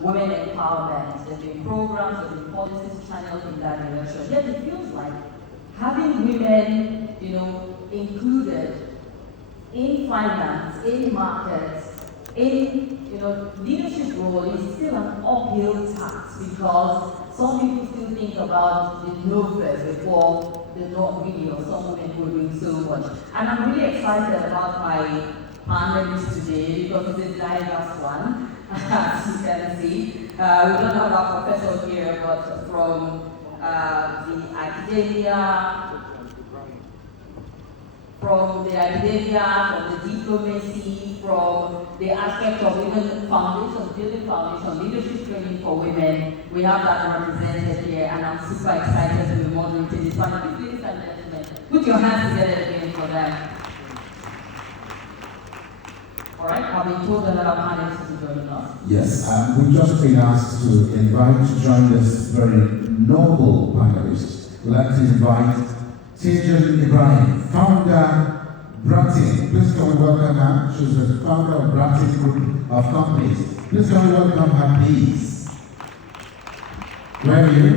women empowerment. There's been programs, there's been policies channeled in that direction. Yet it feels like having women, included in finance, in markets, in leadership role is still an uphill task because some people still think about the no first before the not really, or some women who are doing so much. And I'm really excited about my panelists today because it's a diverse one, as you can see. We don't have our professor here, but from the academia, from the diplomacy, from the aspect of even foundations, building foundation, leadership training for women. We have that represented here, and I'm super excited to be moderating this panel. Ladies and gentlemen, put your hands together again for them. All right, I've been told that our panelists will be joining us. Yes, we've just been asked to invite to join this very noble panelist. We'd like to invite Tejan Ibrahim, founder Bratin. Please come and welcome her. She's the founder of Bratin Group of Companies. Please come and welcome her, please. Where are you?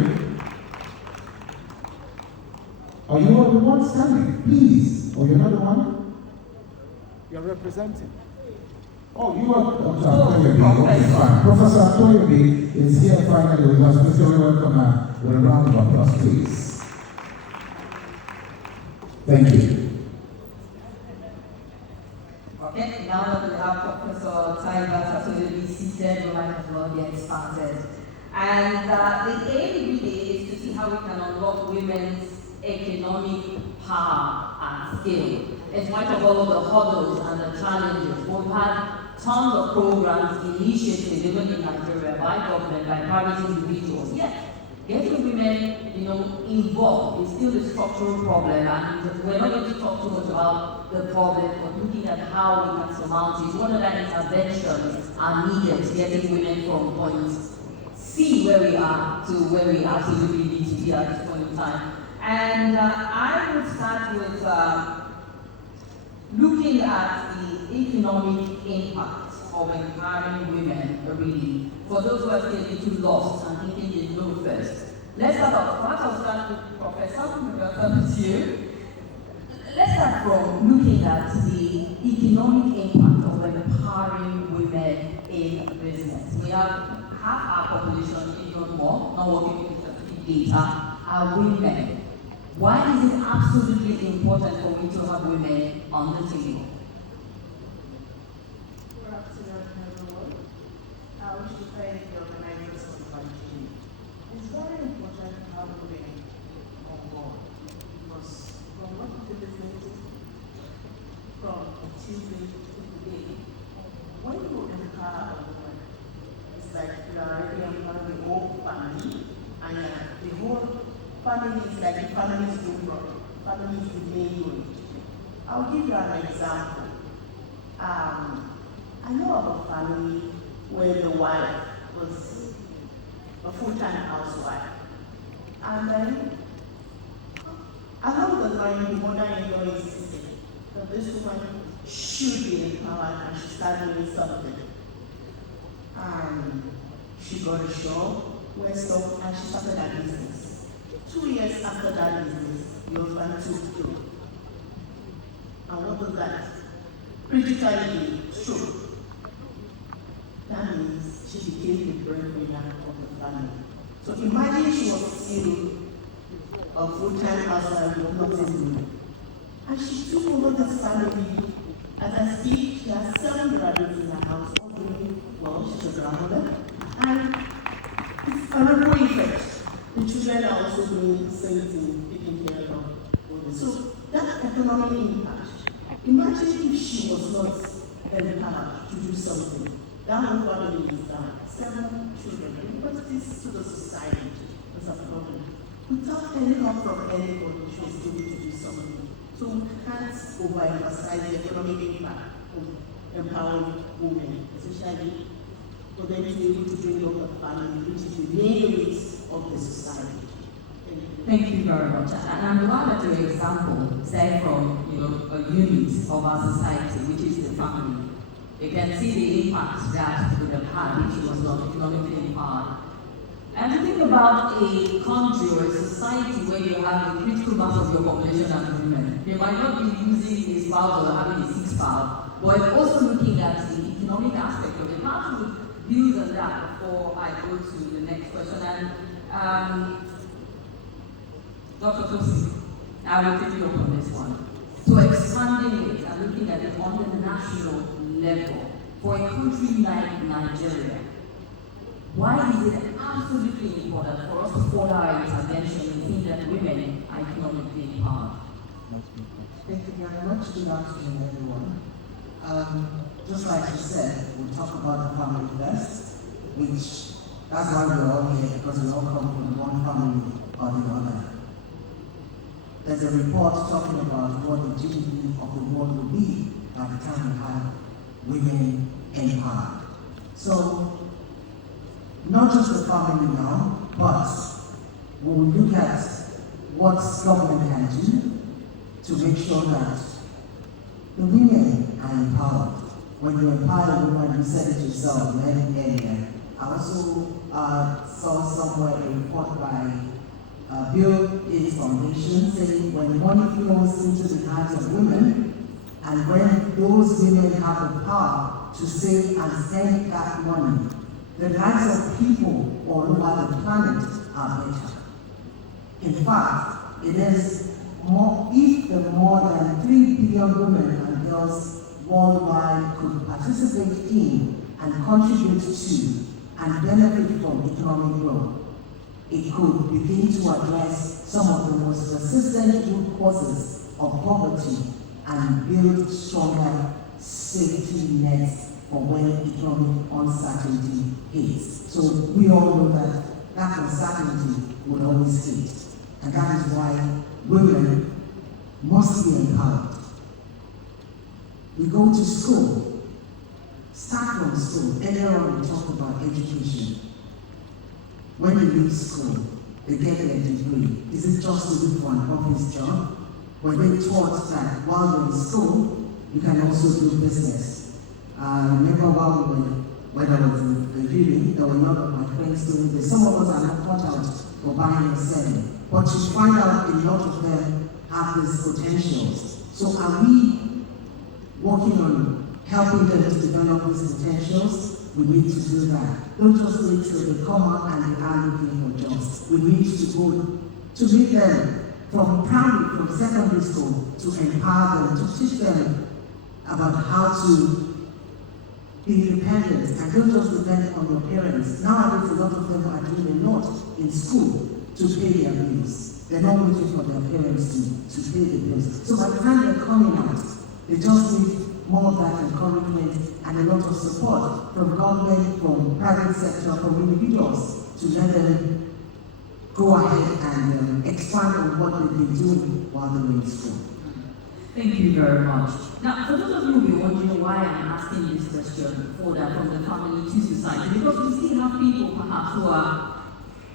Oh, you are the one standing, please. Oh, you're not the one? You're representing. Oh, you are Dr. Atoyebi. Okay, fine. Professor Atoyebi is here finally with us. Please come and welcome her with a round of applause, please. Thank you. Okay, now that we have Professor Atoyebi seated, we might as well get started. And the aim really is to see how we can unlock women's economic power and scale. In spite of all of the hurdles and the challenges, we've had tons of programs, initiatives, even in Nigeria, by government, by private individuals. Yes, getting women, involved is still a structural problem, and we're not going to talk too much about the problem, but looking at how we can surmount it. What other interventions are needed to getting women from point C, where we are, to where we absolutely need to be at this point in time. And I would start with looking at the economic impact of empowering women, really. For those who are still a little lost and thinking they know first. Let's start off. Perhaps I'll start with Professor. Maybe I'll start with you. Let's start from looking at the economic impact of empowering women in business. We have half our population, if not more, not working with statistical data, are women. Why is it absolutely important for me to have women on the table? Good afternoon, everyone. I wish to thank the organizers for inviting me. It's very important to have women on board because from what we listening from Tuesday to today, when you empower a woman, it's like you are already empowering the whole family, and the whole family is like the family is doing wrong. Family is the main unit. I'll give you an example. I know of a family where the wife was a full-time housewife. And then, along the line, the mother-in-law insisted that this woman should be empowered and she started doing something. And she got a job, went up, and she started a business. 2 years after that business, the husband took ill. And what was that? Critically stroke. That means she became the breadwinner of the family. So imagine she was still a full-time housewife with nothing doing. And she took over this family. As I speak, she has 7 graduates in her house. Well, she's a grandmother. And it's a ripple effect. The children are also doing the same thing, taking care of them. So that economic impact. Imagine if she was not empowered to do something. That whole family is down. 7 children. What is to the society as a problem? Without any help from anybody, she was able to do something. So we can't overemphasize the economic impact of empowering women, especially for them to be able to bring up a family, which is the main weight of the society. Thank you very much. And I'm glad that your example said from a unit of our society, which is the family. You can see the impact that would have had if she was not economically empowered. And to think about a country or a society where you have a critical mass of your population as women, they might not be using a spouse or having a six spouse, but also looking at the economic aspect of it. How to build on that before I go to the next question. And Dr. Tosi, I will take you up on this one. So expanding it and looking at it on the national level for a country like Nigeria, why is it absolutely important for us to follow our intervention and think that women are economically empowered? Thank you very much. Good afternoon, everyone. Just like you said, we talk about the family first, which that's why we're all here, because we all come from one family or the other. There's a report talking about what the GDP of the world will be by the time we have women empowered. So, not just the family now, but we'll look at what government can do to make sure that the women are empowered. When you empower a woman, you said it yourself earlier. I also saw somewhere a report by Bill Gates Foundation saying when money flows into the hands of women, and when those women have the power to save and spend that money, the lives of people all over the planet are better. In fact, it is more, if the more than 3 billion women and girls worldwide could participate in and contribute to and benefit from economic growth, it could begin to address some of the most persistent root causes of poverty and build stronger safety nets for when economic uncertainty hits. So we all know that that uncertainty would always hit. And that is why women must be empowered. We go to school, start from school. Earlier on we talked about education. When you leave school, they get their degree. Is it just to look for an office job? Were they taught that while you're in school, you can also do business? I remember when I was in the viewing, there were a lot of my friends doing this. Some of us are not taught out for buying and selling, but you find out a lot of them have these potentials. So are we working on helping them to develop these potentials? We need to do that. Don't just wait till they come out and they are looking for jobs. We need to go to meet them from primary, from secondary school, to empower them, to teach them about how to be independent and don't just depend on your parents. Nowadays, a lot of them are doing a lot in school to pay their bills. They're not waiting for their parents to pay the bills. So by the time they're coming out, they just need more of that encouragement and a lot of support from government, from private sector, from individuals to let them go ahead and expand on what they've been doing while they were in school. Thank you very much. Now, for those of you who will be wondering why I'm asking this question further from the family to society, because we still have people perhaps who are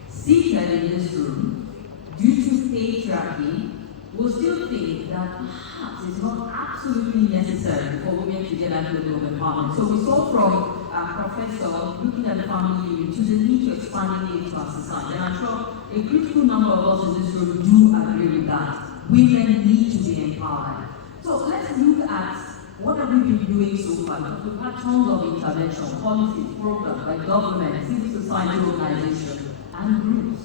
seated in this room due to patriarchy will still think that perhaps it's not absolutely necessary for women to get that level of empowerment. So we saw from Professor looking at the family unit to the need to expand it into our society. And I'm sure a critical number of us in this room do agree with that. Women need to be empowered. So let's look at what have we been doing so far. We've had tons of intervention, policies, programs by government, civil society organizations, and groups.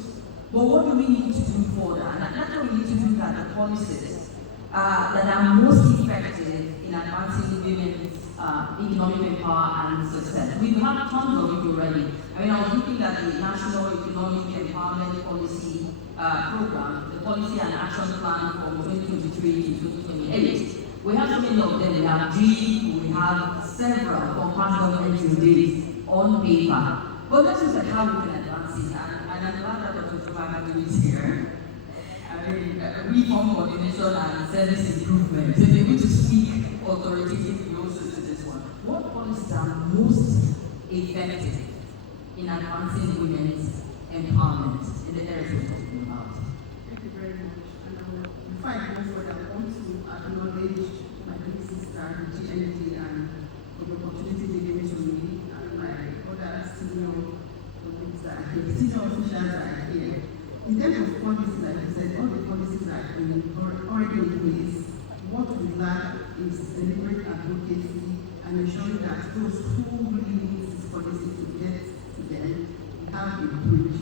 But what do we need to do further? And that's why we need to look at the policies that are most effective in advancing women's economic power and success. We've had tons of it already. I mean, I was looking at the National Economic Empowerment Policy Program, the Policy and Action Plan from 2023 to 2028. We have so many of them. We have G, we have several from past government units on paper. But let's look at how we can advance it. And I'm glad that Dr. Joanna is here. I mean, reform coordination and service improvement. To be able to speak authoritatively also to this one. What policies are most effective in advancing women's empowerment in the areas we're talking about? Thank you very much. And before I go further, I want to acknowledge my big sister, GND, and for the opportunity here, senior officials are here. In terms of policies, like you said, all the policies are already in place. What we lack is deliberate advocacy and ensuring that those who really need this policy to get to them have a bridge.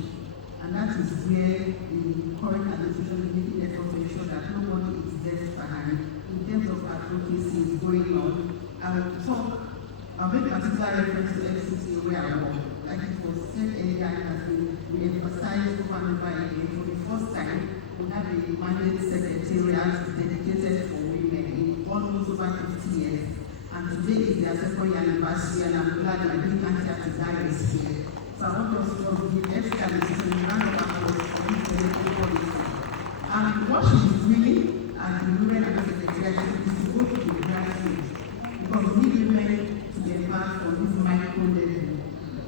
And that is where the current administration is making effort to ensure that nobody is left behind. In terms of advocacy is going on, I'll make particular reference to FCC where I work. Like it was said earlier, we emphasized over and over again. For the first time, we have a mandate secretariat dedicated for women in almost over 50 years. And today is their second anniversary, and I'm glad that we can hear to die is here. So I want us to give every administration a round of applause for this delicate policy. And what she is doing as the women and the secretariat is to go to the grassroots. Because we need women to get back from this micro level.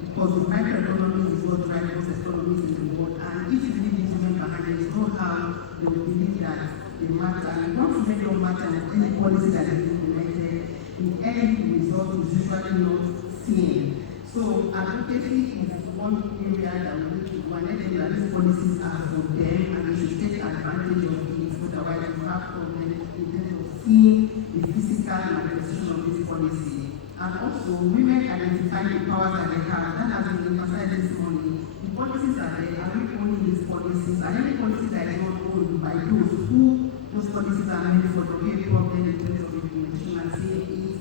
Because the microeconomy is what drives most economies in the world. And if you leave these women behind, there is no how they will believe that they matter. And once women don't matter, any policy that is implemented, in any result is usually not seen. So advocacy is one area that we need to manage, that these policies are for them and they should take advantage of it. Otherwise, we have problems in terms of seeing the physical manifestation of this policy. And also, women identify the powers that they have. That has been emphasized this morning. The policies are there, and we owning these policies. And any policy that is not owned by those who those policies are meant for, to be a problem in terms of implementation and seeing it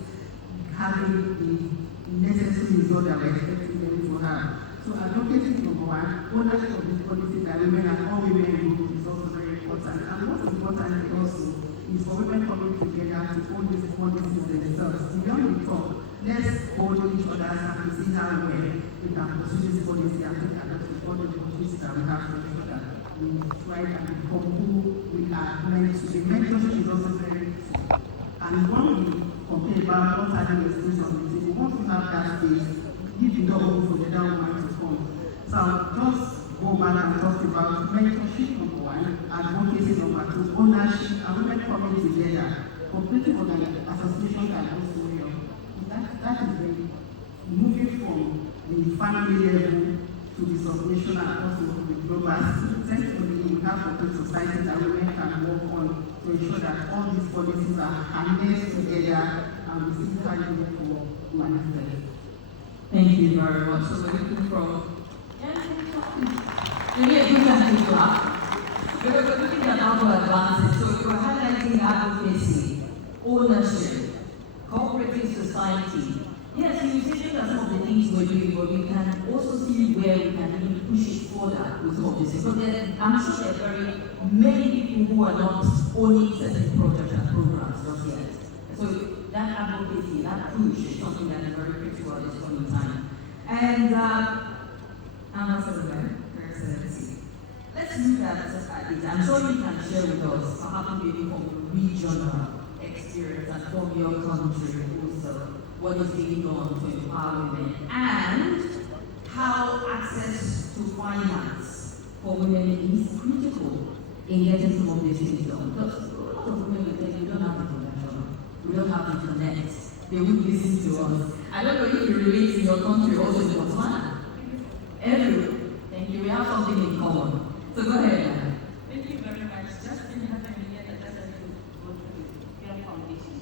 having the necessary result that we're expecting them to have. So advocacy number one, ownership of this policy that women and all women group is also very important. And what's important also is for women coming together to own these policies themselves. Beyond the talk, let's hold each other's hand to see how well we can pursue this policy and take advantage of all the opportunities that we have to ensure that we thrive and become who we are meant to be. Mentorship is also very key. And when we complain about not having a space on the table, once we have that space, give the door open for the other woman to come. So just go back and talk about mentorship number one, advocacy number two, ownership, and women coming together, completing association and also that is very moving from the family level to the subnation and also the global. Thankfully, we have open society that women can work on to ensure that all these policies are harnessed together and we see how they will manifest. Thank you very much. So we're looking from maybe a good time to clap. We're looking at how to advance it. So we're highlighting advocacy, ownership, cooperative society. Yes, you see that some of the things we're doing, but we can also see where we can even push it further with some of this. Because I'm sure there are very many people who are not owning certain projects and programs just yet. So that advocacy, that push is something that is very critical at this point in time. And Ambassador, Excellency, let's look at it. I'm sure you can share with us perhaps maybe from regional experience and from your country also what is being done to empower women and how access to finance for women is critical in getting some of these things done. Because a lot of women will say we don't have the connection, we don't have the internet, they won't listen to us. I don't know if you relate in your country also in Botswana. Everywhere. Thank you. We have something in common. So go ahead. Thank you very much. Just in half a minute, I just have to go to the Care Foundation.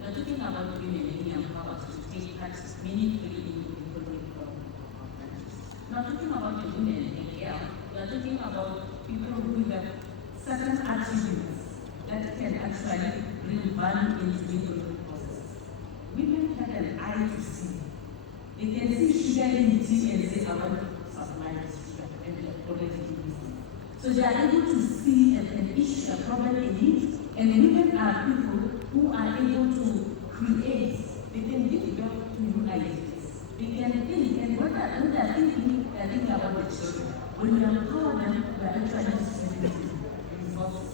We're talking about women being empowered to take part meaningfully in the economic growth of our countries. Not talking about the women in care, we are talking about people who have certain attributes that can actually bring value into the economic process. Women have an eye to see. They can see sugar in the tea and say, I want to supply this sugar, and they are already doing this. So they are able to see an issue, a problem in it, and women are people who are able to create. They can give birth to new ideas. They can think, and when they are thinking about the children. When we empower them, we are actually distributing resources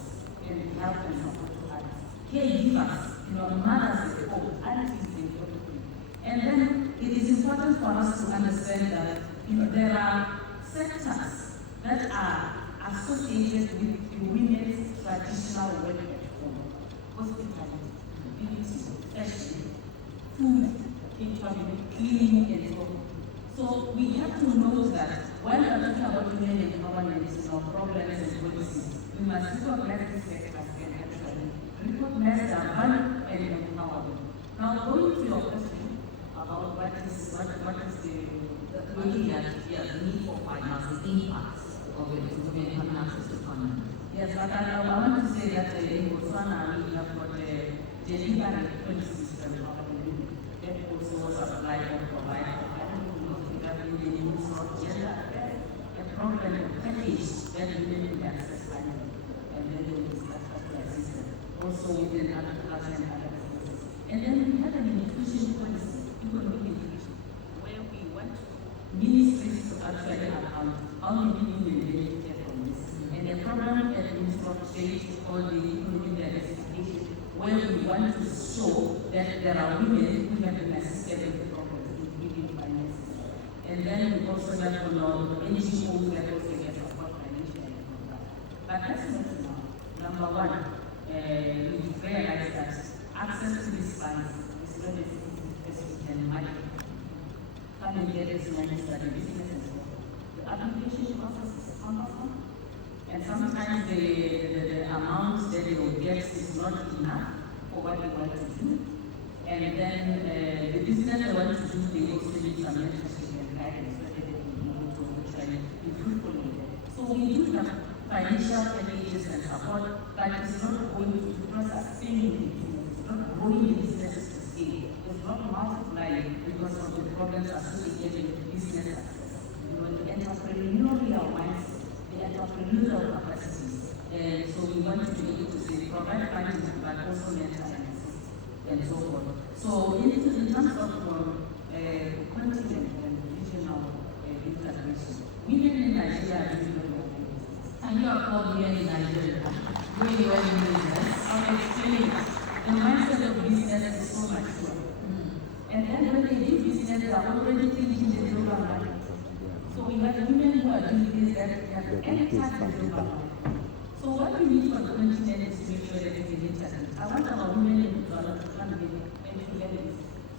and help and support to others. Caregivers, mothers at home, aunties in important. And then it is important for us to understand that there are sectors that are associated with the women's traditional work at home. Hospitality, beauty, fashion, food, cleaning, and so on. So we we have to note that when we are talking about women empowerment, problems and policies, we must recognize these sectors and actually recognize their value and empower them. Now, going to your question about what is the looking at the need for finance, the impact of it, women having access to finance. Yes, but I want to say that in Botswana we have got a delivery policy system of women that also supply or provide for a program or package that women can access finance, and then they will start to assist also within agriculture and other businesses. And then we have an inclusion policy, economic inclusion, where we want ministries to actually account how many women benefit from this. And the program at Infor is called the economic diversification, where we want to show that there are women who have been assisted with the program, including finances. And then we also have NGOs that also get support financially. But that's not enough. Number one, we realize that access to these funds is not as easy as we can imagine. Come and get this money, study business as well. The application process is cumbersome, and sometimes the amount that they will get is not enough for what they want to do. And then the business they want to do, they also need some mentorship and guidance so that they can be able to actually be fruitful in it. So we do have financial packages and support, but it's not going to sustain the business, it's not growing the businesses to scale, it's not multiplying because of the problems associated with business success. The entrepreneurial mindset, the entrepreneurial capacities. And so we want to be able to say provide funding, but also mentor and assist and so forth. So in terms of continent and regional integration, women in Nigeria are doing very well. And you are called women in Nigeria, doing well in business. Our experience, the mindset of business is so mature. And then when they do business, they are already thinking the global market. So we have women who are doing this that have entered the global market. So what we need for the continent is to make sure that we can integrate. I want our women in Botswana to come in and together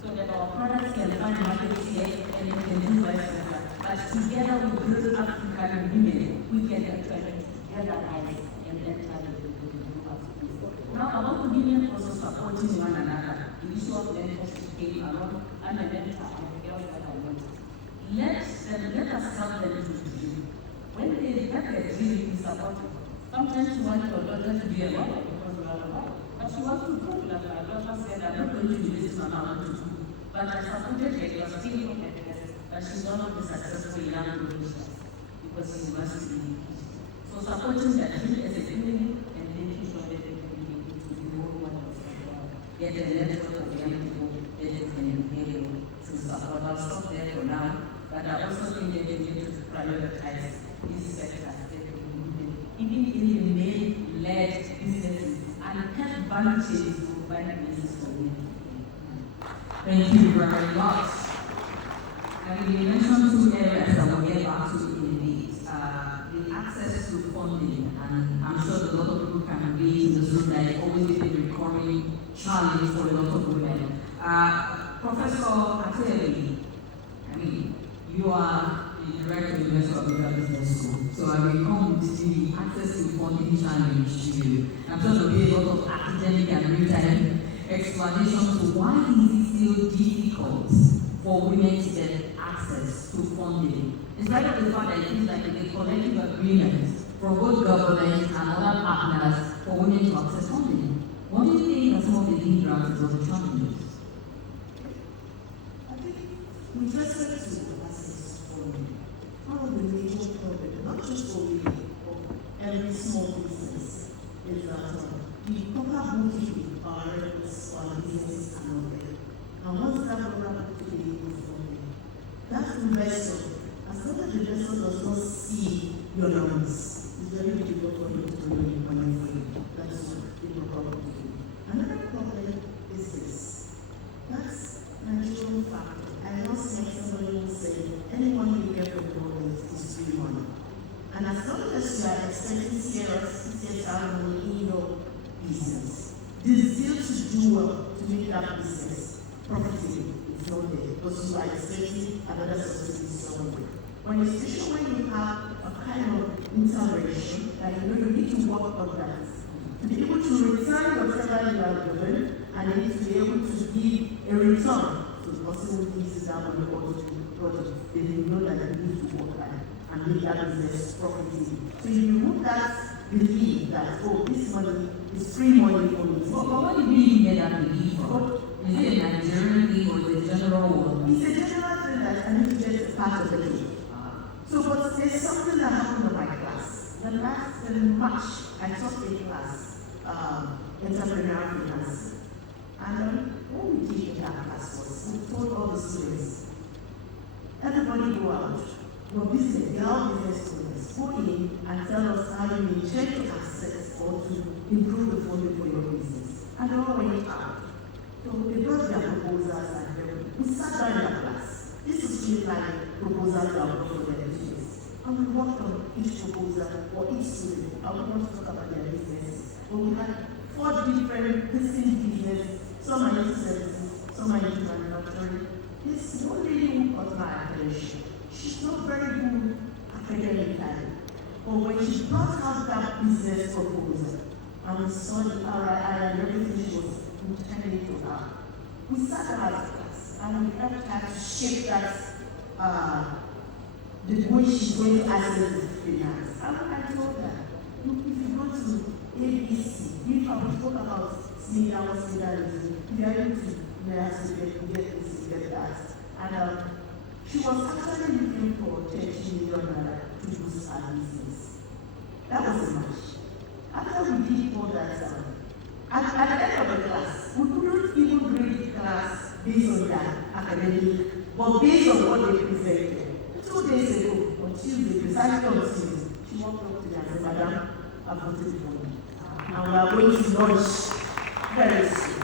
so that our products can find markets here and we can do vice versa. But together we build African women, we can actually together rise and enter the global space. Now about the women also supporting one another, the issue of mentorship came along, and a mentor and the girls that are mentor. Let us help them to dream. When they have a dream, we support them. Sometimes you want your daughter to be a lawyer because you are a lawyer. But she wants to prove that my daughter said, I'm not going to do this, Mama, I want to do. But I supported her, you're still looking at her. But she's one of the successful young professionals because she wants to be. So supporting that dream as a family and making sure that they can be able to do more what else get a network of young people that they can be able to support. I'll stop there for now. But I also think that we need to prioritize these sectors that even in the male-led businesses and cut bunches to find business for women. Thank you very much. I mean, you mentioned two areas that we'll get back to in the access to funding, and I'm sure a lot of people can relate in this room that it's always been a recurring challenge for a lot of women. Professor Ateli, I mean, you are the director of the University of Abuja Business School, so I will come with the access to funding challenge to you. I'm sure there will be a lot of academic and written explanation to why is it still difficult for women to get access to funding, in spite of the fact that it seems like a collective agreement from both government and other partners for women to access funding. What do you think are some of the hindrances or the challenges? I think with respect to access to funding, one of the major problems, not just for women, but every small business, is that the proper booking requirements for businesses are not there. And once that proper booking is funding, that investor, as long as the investor does not see your numbers, it's very difficult for him to really money for you. That's the proper booking. Another problem is this. That's natural factor. I once met somebody who said, anyone you get from government is free money. And as long as you are expecting CSR money in your business, the zeal to do well to make that business profitable is not there because you are expecting another subsidy somewhere. When especially when you have a kind of intervention, that you know you need to work on that. To be able to return whatever you have given, and then to be able to give a return to the person who gives you that money or to God, then you know that you need to work hard and make that business profitable. So you remove that belief that, oh, this money is free money for me. But what do you mean get that belief from? Is it a Nigerian thing or is it a general one? It's a general thing that I need to get part of the game. So, but there's something that happened in my class. In March, I taught a class, entrepreneurial finance. And what we did in that class was, we told all the students, everybody go out, your business, they are all business students, go in and tell us how you intend to access or to improve the funding for your business. And they all went out. So they brought their proposals and we sat down in the class. This is really like proposals that were for their business. And we worked on each proposal for each student. I don't want to talk about their businesses. But we had 4 different distinct businesses. Some are into services, some are into manufacturing. This one lady who got my attention. She's not very good academically. But when she brought out that business proposal, and we saw the RII and everything she was intending to have, we sat down as a class and we helped her to shape that, the way she's going to access the finance. And I told her, look, if you go to ABC, if I will talk about senior hospitalism, if you are able to learn to get this, get that. And she was actually looking for 30 million naira to boost her business. That was a match. After we did all that, at the end of the class, we couldn't even grade the class based on their academic, but based on what they presented. 2 days ago, on Tuesday, precisely on Tuesday, she walked up to me and said, Madam, I've voted for you. And we are going to launch very soon.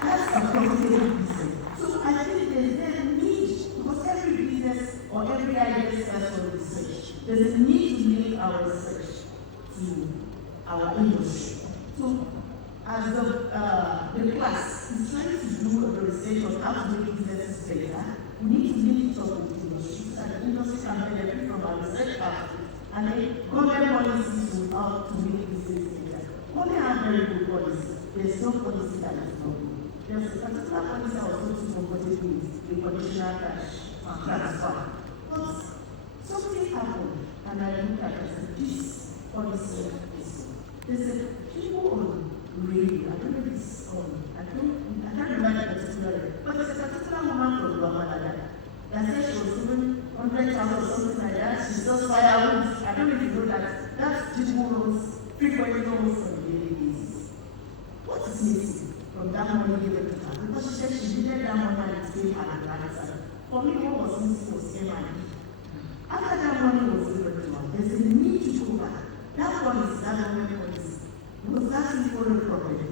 That's a profitable business. So I think there's a need, because every business or every idea starts from research. There's a need to link our research to our industry. So as the class is trying to do a research on how to make businesses better, we need to link it up with the industry, and the industry can benefit from our research output, and then government policies will help to make business better. Only have very good policy. There's no policy that is not good. There's a particular policy I was not too comfortable with, the conditional cash transfer. But something happened, and I looked at it and said, this policy is good. There's a people on radio, I don't know if it's on, I can't remember particularly, but there's a particular woman from Rwanda that said she was given 100,000 or something like that. She sells firewood. I don't know if you know that. That's people who's frequently almost on a daily basis. What is missing from that money given to her? Because she said she needed that money and it gave her the answer. For me, what was missing was M&E. After that money was given to her, there's a need to go back. That policy, that government policy, was that followed properly?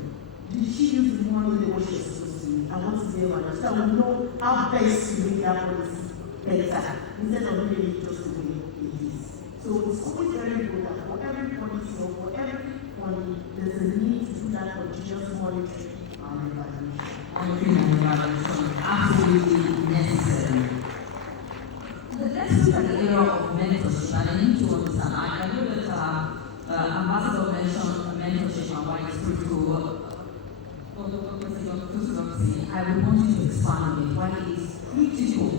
Did she use the money the way she was supposed to use? And what is the M&E? So we know how best to make that policy better, instead of doing it just the way it is. So it's always very important for every policy or for every money, there's a need to do that continuous monitoring and evaluation. Monitoring and evaluation, absolutely necessary. Let's look at the area of mentorship, and I need to understand. I know that Ambassador mentioned mentorship and why it's critical. I would want you to expand on it, why it is critical.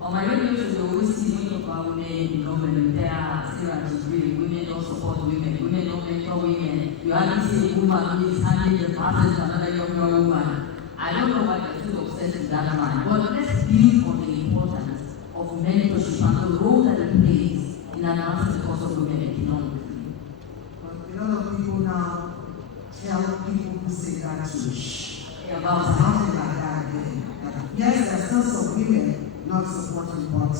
On my radio show, they always see me about women, you know, when there are Sarah Jibril, women don't support women don't mentor women. You hardly see a woman who is handing the passes to another younger woman. I don't know why they're still obsessed with that man, but let's build on the importance of mentorship and the role that it plays in advancing the cause of women economically. But a lot of people now tell people who say that to About something like that again. Yes, there's still some women not supporting, but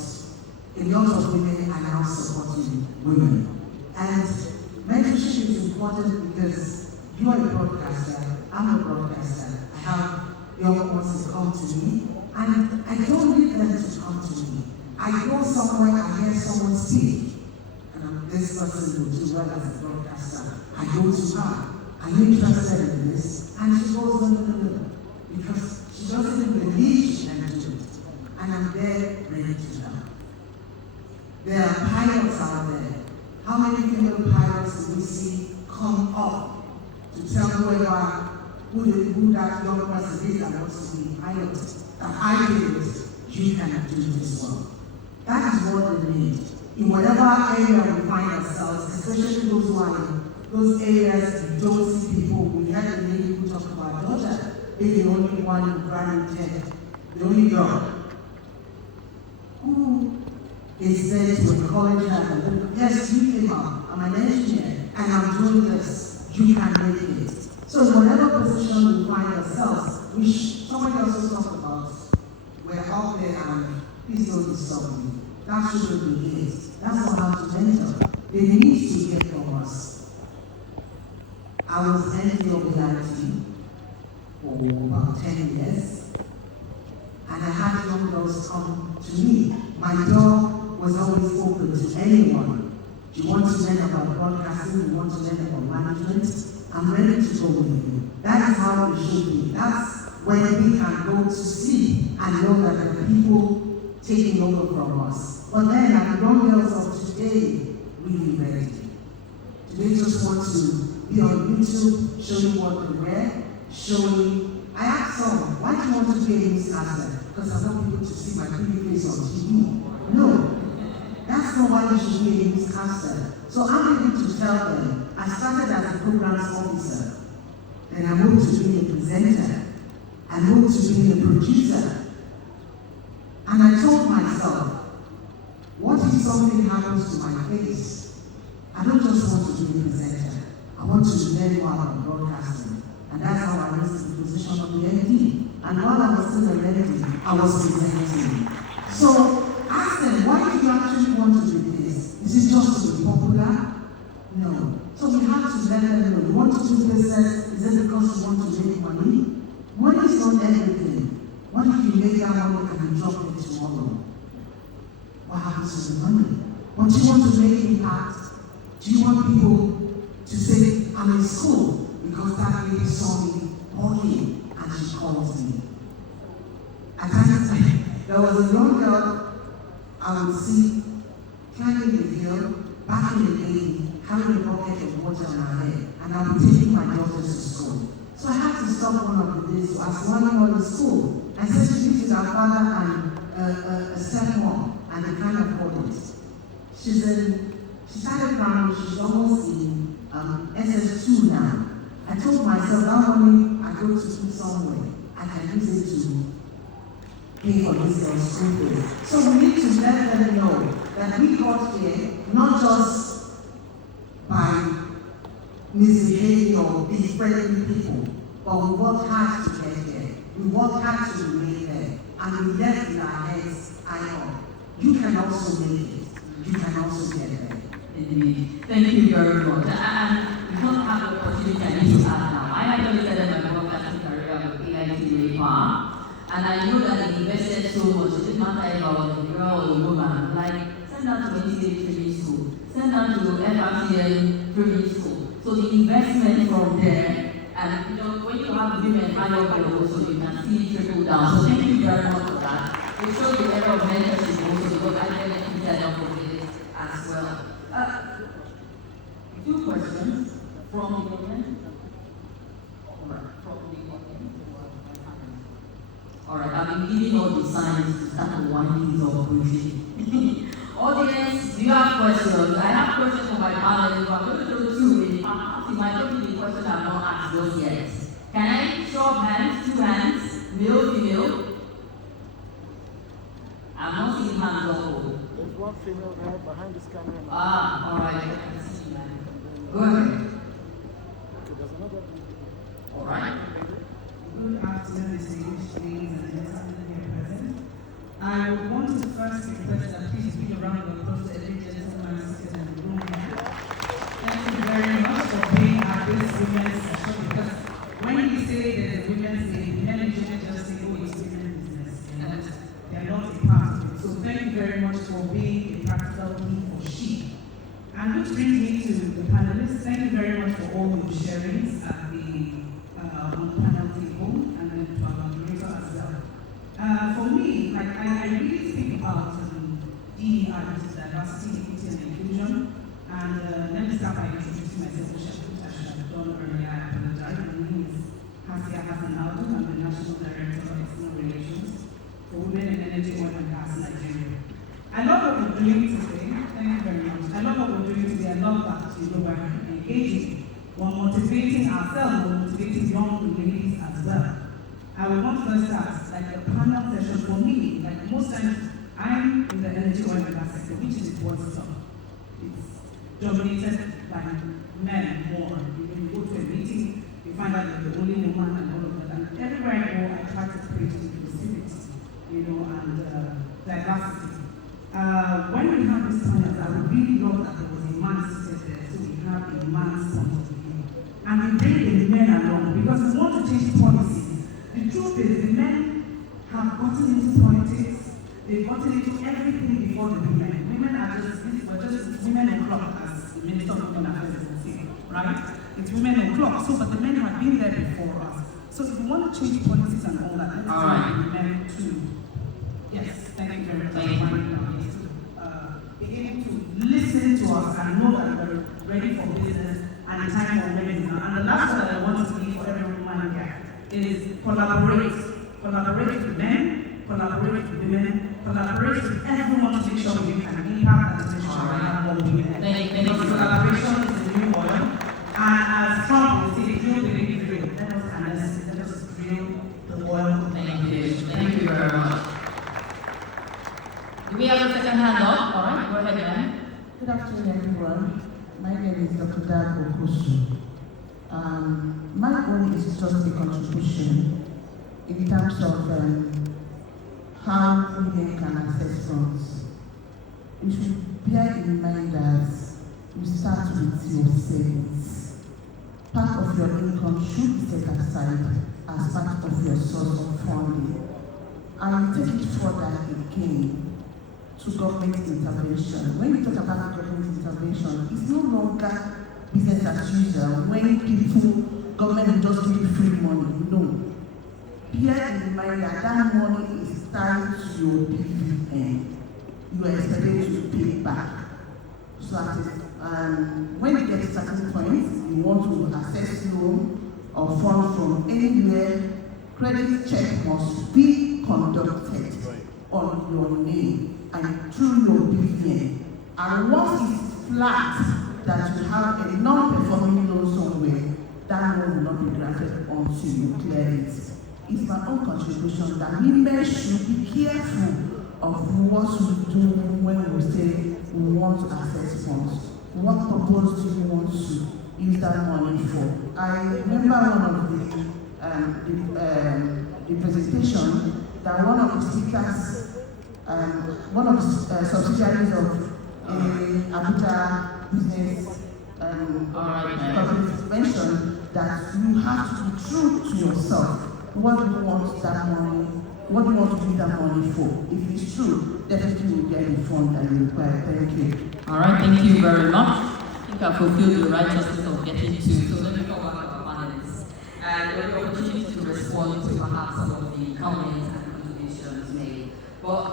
a lot of women are now supporting women. And mentorship is important because you are a broadcaster, I'm a broadcaster. I have young ones to come to me, and I don't need them to come to me. I go somewhere and hear someone speak, and this person will do well as a broadcaster. I go to her. Are you interested in this? And she goes, no, because she doesn't even believe she can do it. And I'm there ready to help. There are pilots out there. How many female pilots do we see come up to tell whoever who that young person is that wants to be a pilot, that I did it, you cannot do this work. That is what we need. In whatever area we find ourselves, especially those who are in those areas we don't see people. We had a lady who talked about daughter, being the only one who graduated, the only girl. Who is there to encourage her? Look, yes, you came out. I'm an engineer and I'm doing this. You can make it. So in whatever position we find ourselves, somebody also talked about, we're out there and please don't disturb me. That shouldn't be it. That's not how to mentor. They need to get from us. I was ND of the IT for about 10 years, and I had young girls come to me. My door was always open to anyone. Do you want to learn about broadcasting? Do you want to learn about management? I'm ready to go with you. That is how it should be. That's when we can go to sleep and know that there are people taking over from us. But then, are the young girls of today really ready? Do they just want to be on YouTube, showing what they wear, showing? I asked someone, why do you want to be a newscaster? Because I want people to see my pretty face on TV. No, that's not why you should be a newscaster. So I'm able to tell them, I started as a programs officer, and I moved to being a presenter, I moved to being a producer. And I told myself, what if something happens to my face? I don't just want to be a presenter. I want to learn more about broadcasting. And that's how I went to the position of the MD. And while I was still an MD, I was presenting. So ask them, why do you actually want to do this? Is it just to be popular? No. So we have to let them know. You want to do business? Is it because you want to make money? Money is not everything. What if you make that money and you drop it tomorrow? What happens to the money? But you want to make impact? Do you want people to say, I'm in school because that lady saw me walking and she calls me? At times, there was a young girl I would see climbing the hill back in the day, having a bucket of water on her head, and I would take my daughters to school. So I had to stop one of the days to ask one of the school. I said she lives with her father and a stepmom, and they can't afford it. She started primary, she's almost in SS2 now. I told myself that money I go to school somewhere, I can use it to pay for this girl's school fees. So we need to let them know that we got here not just by misbehaving or befriending people, but we worked hard to get there. We worked hard to remain there, and we left in our heads iron. You can also make it. You can also get there. Indeed. Thank you very much. And we don't have the opportunity I need to add now. I actually started my broadcasting career with AIT Mayfair, and I know that they invested so much. It didn't matter if I was a girl or a woman. Like, send down to NCA training school, send down to FRCN training school. So the investment from there, and when you have women high up there also, you can see it trickle down. So thank you very much for that. It shows the level of mentorship also, because I benefited from it as well. Two questions from the audience. Alright, I've been giving all the signs to start the one piece of briefing. Audience, do you have questions? I have questions for my panel. I'm going to throw two in. It might not be the question I've not asked those yet. Can I show of hands, two hands, male, female? I'm not seeing hands all. There's one female there behind this camera. Alright, I can see that. Go ahead. Okay, there's another. Alright. Good afternoon, distinguished ladies and gentlemen here present. I would want to first request that please give a round of applause to every gentleman seated in the room. Thank you very much for being at this women's session, because when we say there's a women's day, men usually just say, oh, it's women's business, and they're not a part of it. So thank you very much for being a practical he or she. And which brings me to the panelists. Thank you very much for all your sharings at the panel table, and then to our moderator as well. For me, like I really think about DEI diversity, equity, and inclusion. And let me start by introducing myself, which I should have done earlier. I apologize. My name is Hasia Hassan Aldo. I'm the National Director of External Relations for Women in Energy, Oil and Gas Nigeria. I love what we're doing today. Thank you very much. I love what we're doing today. I love that we're engaging. We're motivating ourselves, we're motivating young ladies as well. I would want to first start, like a panel session for me. Like most times, I'm in the energy, oil and gas sector, which is what's up. It's dominated by men more. When you go to a meeting, you find out you're the only woman and all of that. And everywhere I go, I try to create inclusivity, and diversity. When we have this panel, I would really love that there was a man seated there, so we have a man's point of view. And we bring the men along, because we want to change policies. The truth is, the men have gotten into politics, they've gotten into everything before the women. Women are just women o'clock, as the Minister of Women Affairs will say, right? It's women o'clock, but the men have been there before us. So if we want to change policies and all that, let's do the men too. Yes, thank you very much. Beginning to listen to us and know that we're ready for business and the time for women now. And the last one that I want to leave for every woman here is collaborate. Collaborate with men, collaborate with women, collaborate with everyone to make sure we can impact and make sure we have more women. Because collaboration is the new oil. And as Trump will say, drill the big drill. Let us drill the oil. Thank you very much. Do we have a second hand up? All right, go ahead, ma'am. Good afternoon, everyone. My name is Dr. Dago Kusu. My own is just a contribution in terms of how women can access funds. We should bear in mind that you start with your savings. Part of your income should be set aside as part of your source of funding. And take it further again to government intervention. When we talk about government intervention, it's no longer business as usual. When government will just give you free money. No. Bear in mind that money is tied to your BVN. You are expected to pay back. So when you get to certain points, you want to access loan or funds from anywhere, credit check must be conducted on your name and through your BVN. And once it's flat that you have a non-performing loan somewhere, that loan will not be granted until you clear it. It's my own contribution that women should be careful of what we do when we say we want to access funds. What purpose do you want to use that money for? I remember the presentation that one of the speakers, one of the subsidiaries of Abuja business mentioned that you have to be true to yourself. What do you want that money? What do you want to use that money for? If it's true, definitely you get the fund that you require. Thank you. All right, thank you very much. I think I fulfilled the righteousness of getting to. So let me come back to our panelists and with the opportunity to respond to perhaps some of the comments and contributions made. But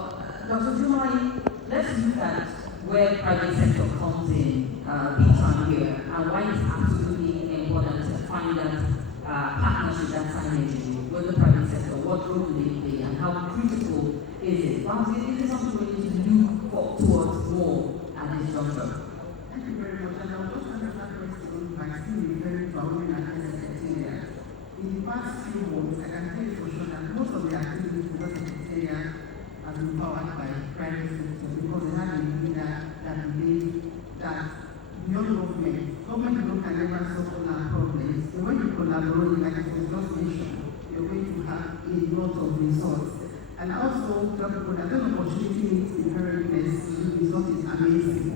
Dr. Jumai, let's look at where private sector comes in big time here and why it's absolutely important to find that partnership, that synergy with the private sector. What role do they play and how critical is it? Perhaps it is something we need to look towards more at this juncture. Thank you very much. And I'll just answer that question by still referring to our women affairs secretariat. In the past few months, I can tell you for sure that most of the activities in the secretariat have been powered by private sector because they have a leader that believes that beyond government can never solve all our problems. So when you collaborate, like it was just mentioned, you're going to have a lot of results. And also tell people that an opportunity meets inherentness to result is amazing.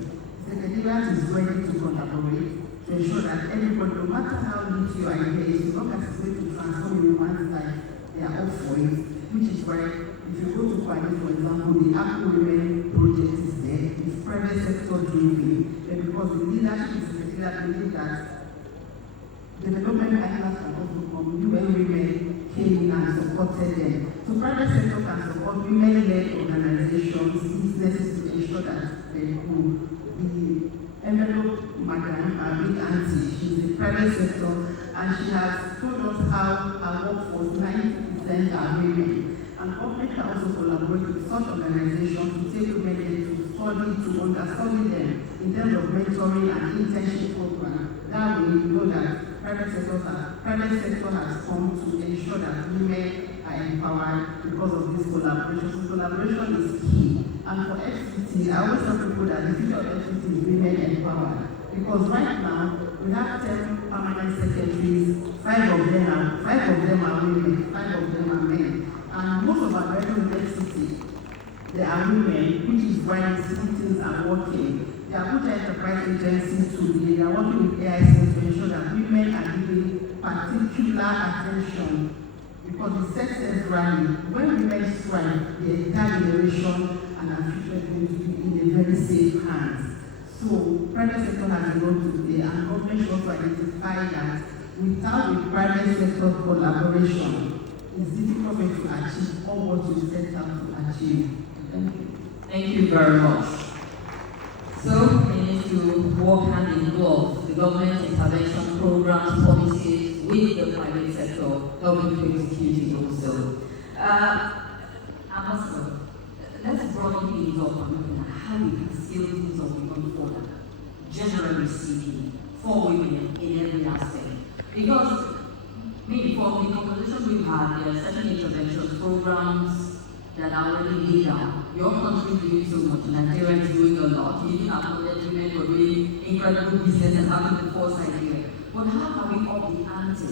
The secretariat is ready to collaborate to ensure that everybody, no matter how little your idea is, as long as it's going to transform human's life, they are up for it. Which is why, if you go to Kwani, for example, the Apple Women project is there, it's private sector driven, and because the leadership is secretariat believe that development ideas can also come when women came in and supported them. So private sector can support women-led organizations, businesses to ensure that that they could be envelope madam, our big auntie. She's in the private sector, and she has told us how our workforce 90% are women. And government can also collaborate with such organizations to take women into study, to understudy them in terms of mentoring and internship program. That way, we know that private sector has come to ensure that women are empowered because of this collaboration. So collaboration is key. And for FCT, I always tell people that the future of FCT is women empowered. Because right now, we have 10 permanent secretaries, 5 of them are women, 5 of them are men. And most of our graduate university, they are women, which is why these things are working. The Abuja Enterprise Agency today, they are working with AIC to ensure that women are given particular attention, because the success rally, when women strive, the entire generation and our future is going to be in a very safe hands. So private sector has a role to play, and government should also identify that without the private sector collaboration, it's difficult for you to achieve all what you set out to achieve. Thank you. Thank you very much. So we need to work hand in glove, the government intervention programs, policies with the private sector, helping to execute it also. Ambassador, let's broaden things up and look at how we can scale things up even further, generally speaking, for women in every aspect. Because maybe from the conversation we've had, there are certain intervention programs that are already laid down. Your country is doing so much, Nigeria is doing a lot. You didn't acknowledge women for doing incredible business and having the foresight here. But how can we up the ante?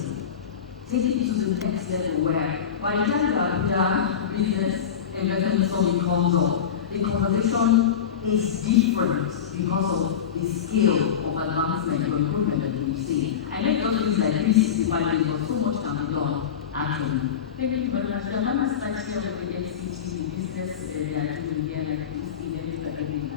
Take it to the next level where, by the time the Abuja business investment summit comes up, the conversation is different because of the scale of advancement or improvement that we've seen. I know just things like 365 days, but so much can be done actually. Thank you very much. The Mama starts here with the FCT, the business they are doing here, like this event that they're doing.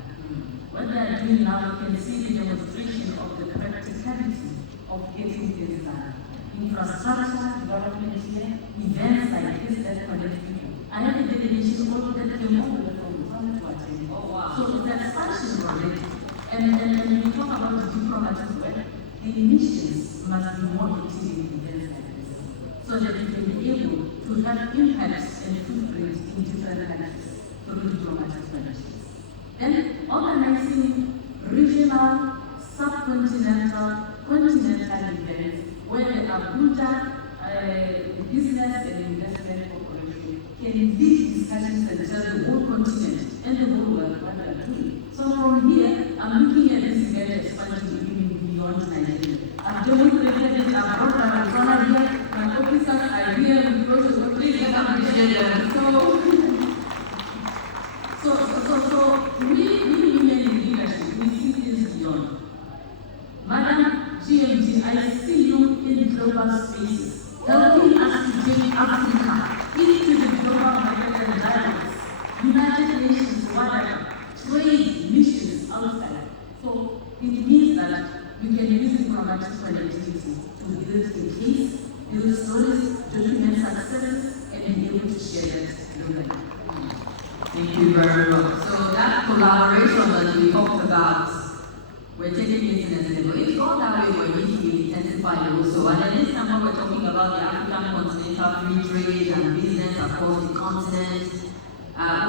What they are doing now, you can see the demonstration of the practicality of getting things done. Infrastructure development here, events like this that connect people. I had a delegation all that came all the way from the family to attend. Oh, wow. So it's expansion already. And when we talk about the diplomatic work, the emissions must be more active in events like this, so that we can be able to have impacts and footprint in different countries through diplomatic relations. Then organizing regional, subcontinental, continental events where the Abuja Business and Investment Corporation can lead discussions and tell the whole continent and the whole world what they are doing. So from here, I'm looking at this event expansion even beyond Nigeria. I've demonstrated it, I've brought my Arizona here, my officers are here, we go to the place that I'm So we women in leadership, we see things beyond. Madam GMG, I see you in global spaces, helping us to take Africa into the global market and dialogues, United Nations, whatever, trade missions outside. So it means that we can use diplomatic connectivity to build a case, build stories, document successes, and be able to share that globally. Thank you very much. So that collaboration that we talked about, we're taking it to the next level. It's all that way where we need to be intensified also. And then this time when we're talking about the African continental free trade and business across the continent,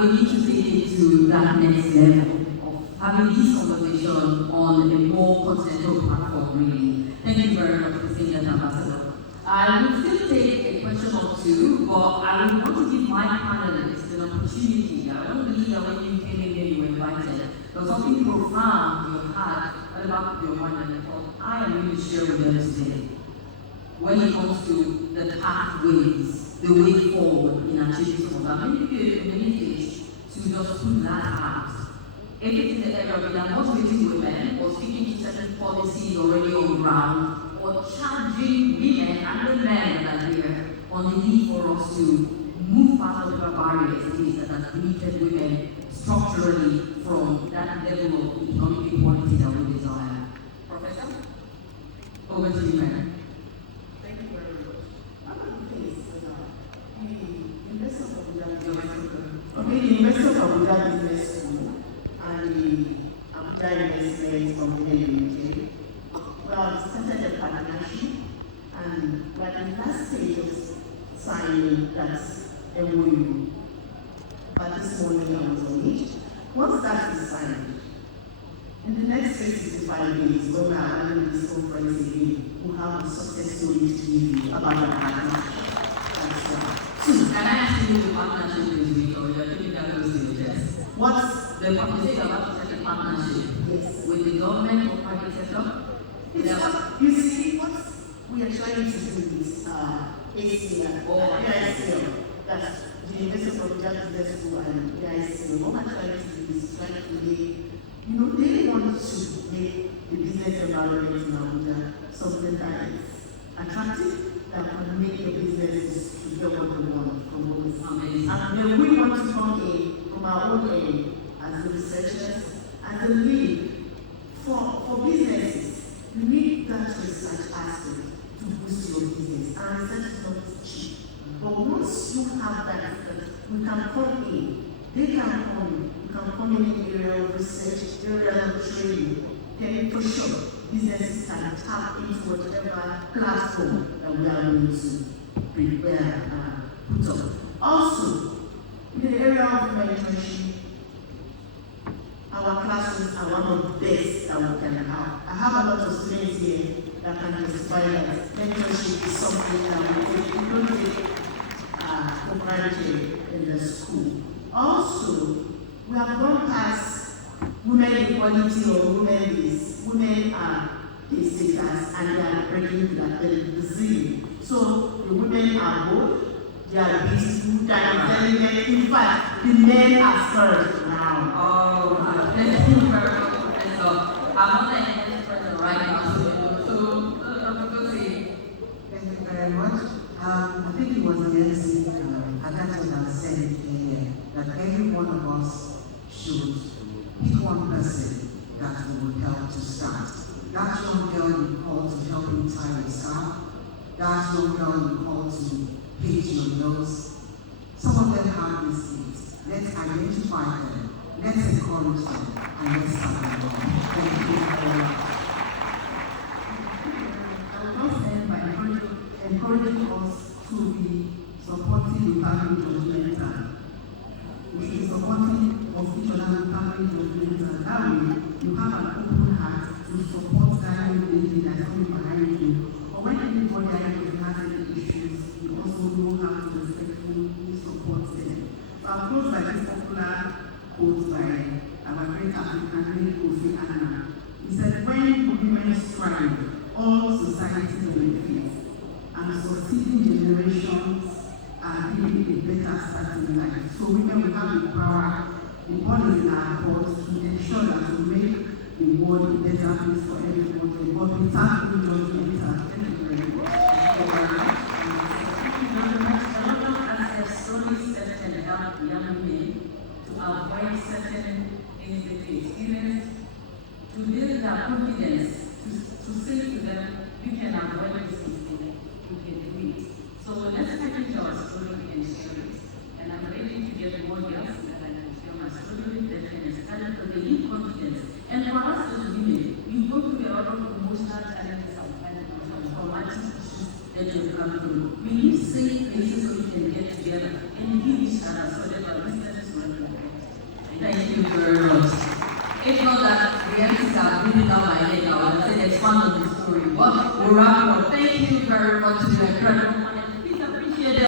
we need to take it to that next level of having this conversation on a more continental platform, really. Thank you very much for saying that, Ambassador. I will still take a question or two, but I would want to give my panelists an opportunity. I don't believe that when you came in here, you were invited. There was something profound you had about your mind, and I thought, I am going to share with them today. When it comes to the pathways, the way forward in achieving some of that, maybe you communicate to just put that out. If it is the area of motivating women or speaking to certain policies already on ground, or charging women and the men that are here on the need for us to move past whatever barriers it is that has limited women structurally from that level of economic equality that we desire. Professor? Over to you, ma'am. Thank you very much. One of the things the University of Abuja Business School and the their investments from the NUJ. Well, started a partnership, and we're in that stage of signing that MOU. But this morning I was on it. Once that is signed, in the next 365 days, when we are having this conference again, we'll have a success story to give you about our partnership. Can I ask you the partnership is with, or you're giving that close to your chest? What's The conversation about such a partnership with the government or private sector? It's what, you see, what we are trying to do is ACL or AICL, that's the University of Business School and AICL. What we're trying to do is trying to make, they want to make the business environment in Abuja something that is attractive, that can make your businesses to get what they want from what we see. And then we want to come in from our own end as the researchers, as a lead for businesses. You need that research aspect to boost your business, and research is not cheap. But once you have that, we can come in, they can come in, you can come in the area of research, area of training, then for sure, businesses can tap into whatever platform that we are going to prepare and put up. Also, in the area of mentorship, our classrooms are one of the best that we can have. I have a lot of students here that can testify that mentorship is something that we don't take for granted in the school. Also, we have gone past women equality or women is. Women are status and they are breaking the zeal. So the women are bold, they are beautiful, they are intelligent. In fact, the men are first now. Oh, let's do very well. And so, I'm not an expert right now, so Thank you very much. I think it was the MC, and that's what I said here, that every one of us should pick one person that we would help to start. That young girl you call to help you tie your scarf, that young girl you call to paint your nose. Some of them have these needs. Let's identify them, let's encourage them, and let's start them on. Thank you very much. I will not end by encouraging us to be supporting the family judgmental. We should be supporting of each other with family judgmental. That way, you have an open heart to support that young lady that's coming behind you. Or when anybody has any issues, you also know how to respectfully support them. So I'll close by this popular quote by our great African Kofi Annan. He said, when women strive, all society benefits, and succeeding generations are living a better start in life. So women will have the power, the ball is in our court to ensure that we make the world a better place for everybody. But we thank you, judgmental. Thank you very much. Thank you very much. A lot of us have slowly set and help young women to avoid certain things that they experience, to build their confidence, to say to them, you can avoid this mistake, you can do it. So let's package our story and share it. And I'm ready to get more girls that I can share my story with, that can inspire because they need confidence. And for us as women, we go through a lot of emotional challenges and traumatic issues that you come through. We need safe places so we can get together and give each other so that our businesses will be okay. Thank you very much. If not that, the answers are really down my head now. I said expand on the story. But we'll wrap up. Thank you very much to the incredible